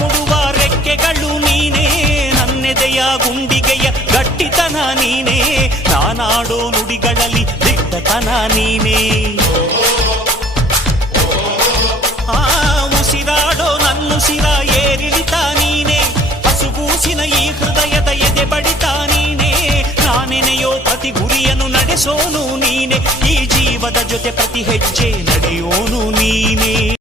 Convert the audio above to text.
ಕೊಡುವ ರೆಕ್ಕೆಗಳು ನೀನೇ, ನನ್ನೆದೆಯ ಗುಂಡಿಗೆಯ ಗಟ್ಟಿತನ ನೀನೇ, ನಾನಾಡೋ ನುಡಿಗಳಲ್ಲಿ ದಿಟ್ಟತನ ನೀನೇ. ಉಸಿರಾಡೋ ನನ್ನುಸಿರ ಏರಿಳಿತ ನೀನೇ, ಹಸುಗೂಸಿನ ಈ ಹೃದಯದ ಎದೆ ಬಡಿತ ನೀನೇ, ನಾನೆನೆಯೋ ಪ್ರತಿ ಗುರಿಯನ್ನು ನಡೆಸೋನು ನೀನೆ, ಈ ಜೀವದ ಜೊತೆ ಪ್ರತಿ ಹೆಜ್ಜೆ ನಡೆಯೋನು ನೀನೇ.